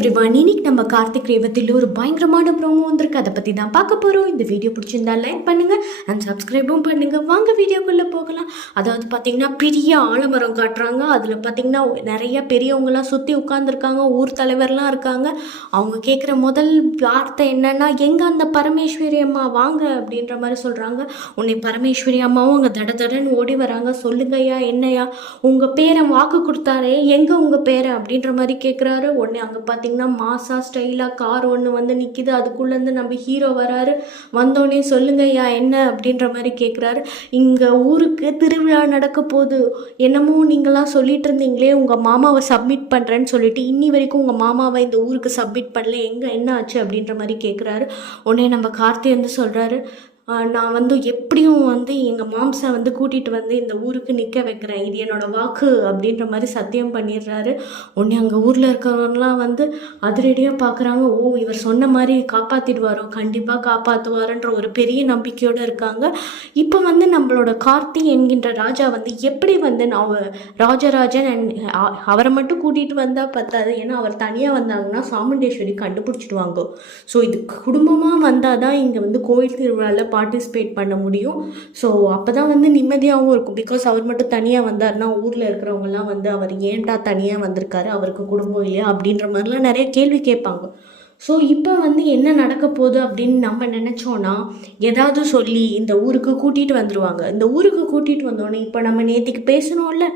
Everyone, இன்னைக்கு நம்ம கார்த்திக் ரேவத்தில் ஒரு பயங்கரமான ப்ரோமோ வந்திருக்கு. அதை பற்றி தான் பார்க்க போகிறோம். இந்த வீடியோ பிடிச்சிருந்தா லைக் பண்ணுங்கள் அண்ட் சப்ஸ்கிரைபும் பண்ணுங்கள். வாங்க வீடியோக்குள்ளே போகலாம். அதாவது பார்த்திங்கன்னா பெரிய ஆலமரம் காட்டுறாங்க. அதில் பார்த்திங்கன்னா நிறைய பெரியவங்களாம் சுற்றி உட்காந்துருக்காங்க, ஊர் தலைவர்லாம் இருக்காங்க. அவங்க கேட்குற முதல் வார்த்தை என்னென்னா, எங்கே அந்த பரமேஸ்வரி அம்மா வாங்க அப்படின்ற மாதிரி சொல்கிறாங்க. உன்னை பரமேஸ்வரி அம்மாவும் அங்கே தடன்னு ஓடி வராங்க. சொல்லுங்கய்யா, என்னையா உங்கள் பேரை வாக்கு கொடுத்தாரே, எங்கே உங்கள் பேரை அப்படின்ற மாதிரி கேட்குறாரு. உடனே அங்கே பார்த்தீங்கன்னா மாசா ஸ்டைலாக கார் ஒன்று வந்து நிற்கிது. அதுக்குள்ளேருந்து நம்ம ஹீரோ வராரு. வந்தோடனே சொல்லுங்கய்யா என்ன அப்படின்ற மாதிரி கேட்குறாரு. இங்கே ஊருக்கு திருவிழா நடக்க போகுது, என்னமோ நீங்களாம் சொல்லிட்டு இருந்தீங்களே உங்கள் மாமாவை சப்மிட் பண்ணுறேன்னு சொல்லிட்டு இன்னி வரைக்கும் உங்கள் மாமாவை இந்த ஊருக்கு சப்மிட் பண்ணல, எங்கே என்ன ஆச்சு அப்படின்ற மாதிரி கேட்குறாரு. உடனே நம்ம கார்த்தி வந்து சொல்கிறாரு, நான் வந்து எப்படியும் வந்து எங்கள் மாம்சை வந்து கூட்டிகிட்டு வந்து இந்த ஊருக்கு நிற்க வைக்கிறேன், இது என்னோடய வாக்கு அப்படின்ற மாதிரி சத்தியம் பண்ணிடுறாரு. உடனே அங்கே ஊரில் இருக்கிறவங்களாம் வந்து அதிரடியாக பார்க்குறாங்க. ஓ, இவர் சொன்ன மாதிரி காப்பாற்றிடுவாரோ, கண்டிப்பாக காப்பாற்றுவாருன்ற ஒரு பெரிய நம்பிக்கையோடு இருக்காங்க. இப்போ வந்து நம்மளோட கார்த்தி என்கின்ற ராஜா வந்து எப்படி வந்து நான் ராஜராஜன் அவரை மட்டும் கூட்டிகிட்டு வந்தால் பத்தாது, ஏன்னா அவர் தனியாக வந்தாங்கன்னா சாமுண்டேஸ்வரி கண்டுபிடிச்சிடுவாங்க. ஸோ இது குடும்பமாக வந்தால் தான் இங்கே வந்து கோயில் திருவிழாவில் பார்ட்டிசிபேட் பண்ண முடியும். ஸோ அப்போ தான் வந்து நிம்மதியாகவும் இருக்கும். பிகாஸ் அவர் மட்டும் தனியாக வந்தார்னா ஊரில் இருக்கிறவங்கலாம் வந்து அவர் ஏன்டா தனியாக வந்திருக்காரு, அவருக்கு குடும்பம் இல்லையா அப்படின்ற மாதிரிலாம் நிறைய கேள்வி கேட்பாங்க. ஸோ இப்போ வந்து என்ன நடக்க போகுது அப்படின்னு நம்ம நினச்சோன்னா ஏதாவது சொல்லி இந்த ஊருக்கு கூட்டிகிட்டு வந்துடுவாங்க. இந்த ஊருக்கு கூட்டிகிட்டு வந்தோடனே இப்போ நம்ம நேற்றுக்கு பேசணும்ல,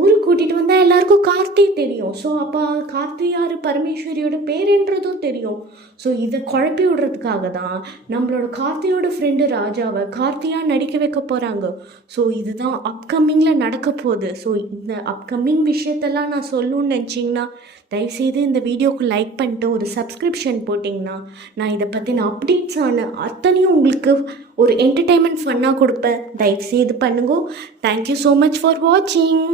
ஊருக்கு கூட்டிகிட்டு வந்தால் எல்லாருக்கும் கார்த்தி தெரியும். ஸோ அப்போ கார்த்தி யார், பரமேஸ்வரியோட பேருன்றதும் தெரியும். ஸோ இதை குழப்பி விடுறதுக்காக தான் நம்மளோட கார்த்தியோட ஃப்ரெண்டு ராஜாவை கார்த்தியாக நடிக்க வைக்க போகிறாங்க. ஸோ இதுதான் அப்கமிங்கில் நடக்க போகுது. ஸோ இந்த அப்கமிங் விஷயத்தெல்லாம் நான் சொல்லணும்னு நினச்சிங்கன்னா தயவுசெய்து இந்த வீடியோக்கு லைக் பண்ணிட்டு ஒரு சப்ஸ்கிரிப்ஷன் போட்டிங்கன்னா நான் இதை பற்றின அப்டேட்ஸ் ஆன அத்தனையும் உங்களுக்கு ஒரு என்டர்டெயின்மெண்ட் ஃபன்னாக கொடுப்பேன். தயவுசெய்து பண்ணுங்க. தேங்க்யூ ஸோ மச் ஃபார் வாட்சிங்.